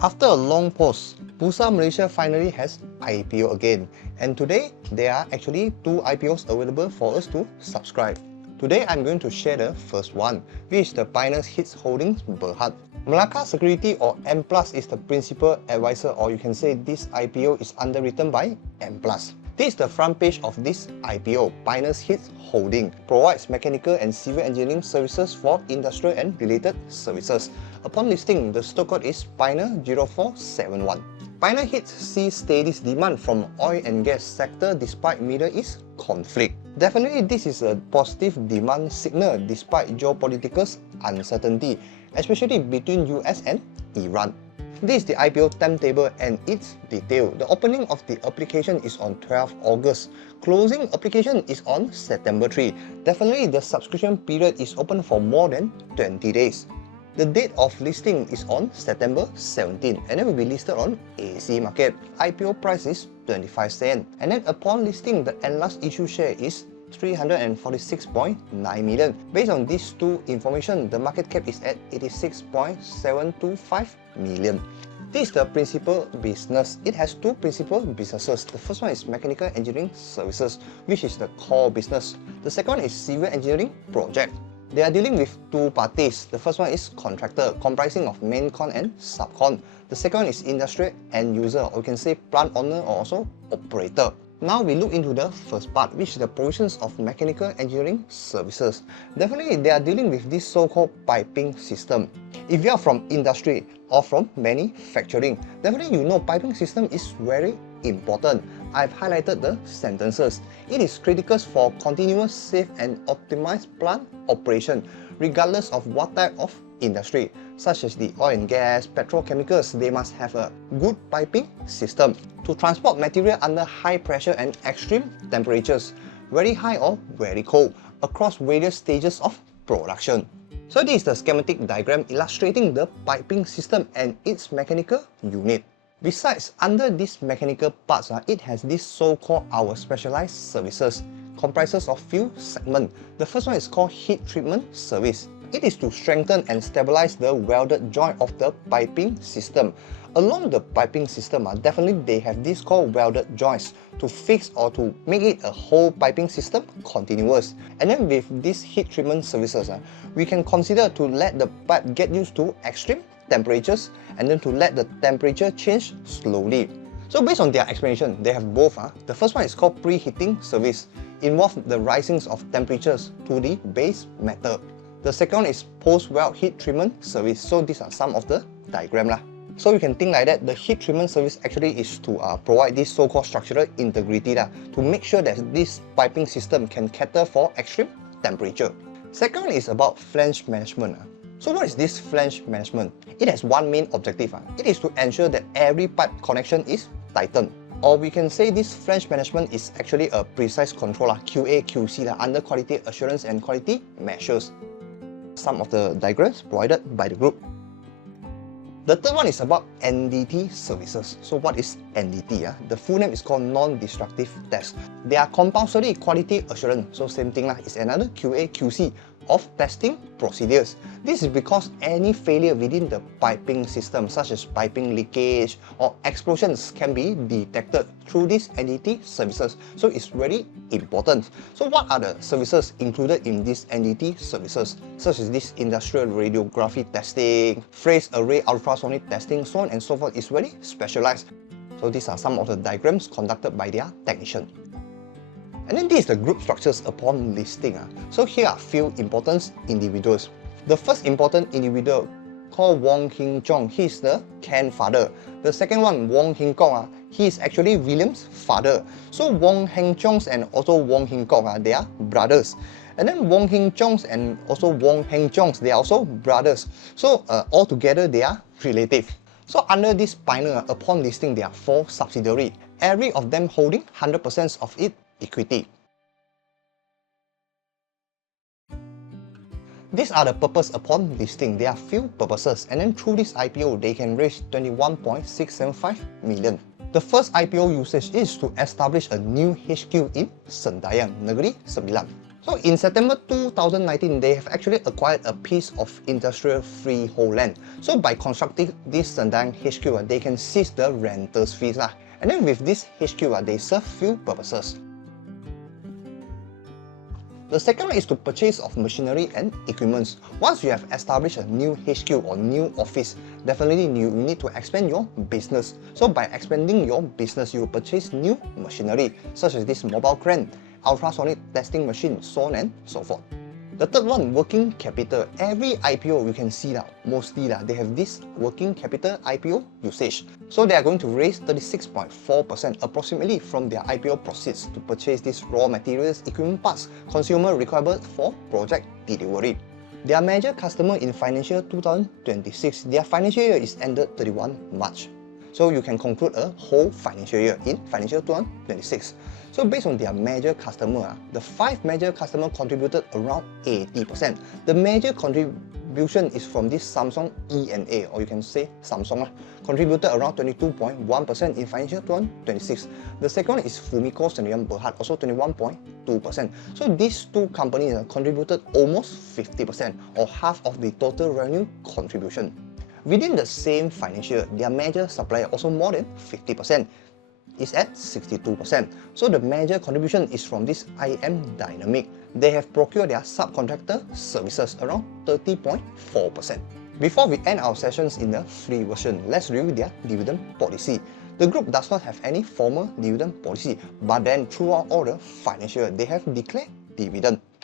After a long pause, Bursa Malaysia finally has IPO again, and today there are actually 2 IPOs available for us to subscribe. Today I'm going to share the first one, which is the Pioneer Hits Holdings BERHAD. Melaka Security or M+ is the principal advisor, or you can say this IPO is underwritten by M+. This is the front page of this IPO. Pioneer Hits Holding provides mechanical and civil engineering services for industrial and related services. Upon listing, the stock code is Pioneer 0471. Pioneer Hits sees steady demand from oil and gas sector despite Middle East conflict. Definitely this is a positive demand signal despite geopolitical uncertainty, especially between US and Iran. This is the IPO timetable and its detail. The opening of the application is on 12 August. Closing application is on September 3. Definitely the subscription period is open for more than 20 days. The date of listing is on September 17 and then will be listed on AC market. IPO price is 25 cents. And then upon listing, the enlarged issue share is 346.9 million. Based on these two information, the market cap is at 86.725 million. This is the principal business. It has 2 principal businesses. The first one is mechanical engineering services, which is the core business. The second one is civil engineering project. They are dealing with 2 parties. The first one is contractor, comprising of main con and subcon. The second one is industrial end user, or you can say plant owner or also operator. Now we look into the first part, which is the provisions of mechanical engineering services. Definitely they are dealing with this so-called piping system. If you are from industry or from manufacturing, definitely you know piping system is very important. I've highlighted the sentences. It is critical for continuous, safe and optimized plant operation, regardless of what type of industry, such as the oil and gas, petrochemicals. They must have a good piping system to transport material under high pressure and extreme temperatures, very high or very cold, across various stages of production. So this is the schematic diagram illustrating the piping system and its mechanical unit. Besides, under these mechanical parts, it has this so-called our specialized services, comprises of few segments. The first one is called heat treatment service. It is to strengthen and stabilize the welded joint of the piping system. Along the piping system, definitely they have this called welded joints to fix or to make it a whole piping system continuous. And then with these heat treatment services, we can consider to let the pipe get used to extreme temperatures and then to let the temperature change slowly. So based on their explanation, they have both. The first one is called preheating service, involves the rising of temperatures to the base metal. The second one is post-weld heat treatment service. So these are some of the diagram. So you can think like that, the heat treatment service actually is to provide this so-called structural integrity to make sure that this piping system can cater for extreme temperature. Second one is about flange management. So what is this flange management? It has one main objective. It is to ensure that every pipe connection is tightened. Or we can say this flange management is actually a precise control, QA, QC, under quality assurance and quality measures. Some of the diagrams provided by the group. The third one is about NDT services. So what is NDT? The full name is called non-destructive test. They are compulsory quality assurance. So same thing, it's another QA, QC of testing procedures. This is because any failure within the piping system, such as piping leakage or explosions, can be detected through these NDT services. So it's very important. So what are the services included in these NDT services? Such as this industrial radiography testing, phase array ultrasonic testing, so on and so forth. It's very specialized. So these are some of the diagrams conducted by their technician. And then this is the group structures upon listing. So here are few important individuals. The first important individual called Wong Hing Chong. He is the Ken father. The second one, Wong Hing Kong, he is actually William's father. So Wong Hing Chong and also Wong Hing Kong, they are brothers. And then Wong Hing Chong and also Wong Heng Chong, they are also brothers. So altogether they are relative. So under this Pioneer, upon listing, there are 4 subsidiaries, every of them holding 100% of its equity. These are the purpose upon listing. There are few purposes, and then through this IPO, they can raise 21.675 million. The first IPO usage is to establish a new HQ in Sendayang, Negeri Sembilan. So in September 2019, they have actually acquired a piece of industrial freehold land. So by constructing this Sendang HQ, they can seize the renters fees. And then with this HQ, they serve few purposes. The second one is to purchase of machinery and equipments. Once you have established a new HQ or new office, definitely you need to expand your business. So by expanding your business, you will purchase new machinery, such as this mobile crane, ultrasonic testing machine, so on and so forth. The third one, working capital. Every IPO you can see that mostly they have this working capital IPO usage. So they are going to raise 36.4% approximately from their IPO proceeds to purchase these raw materials, equipment parts, consumer requirements for project delivery. Their major customer in financial 2026, their financial year is ended 31 March. So you can conclude a whole financial year in financial 2026. So based on their major customer, the 5 major customers contributed around 80%. The major contribution is from this Samsung E&A, or you can say Samsung, contributed around 22.1% in financial 2026. The second one is Fumiko Senior BERHAD, also 21.2%. So these two companies contributed almost 50%, or half of the total revenue contribution. Within the same financial year, their major supplier, also more than 50%, is at 62%. So the major contribution is from this IM Dynamic. They have procured their subcontractor services around 30.4%. Before we end our sessions in the free version, let's review their dividend policy. The group does not have any formal dividend policy, but then throughout all the financial year, they have declared dividend.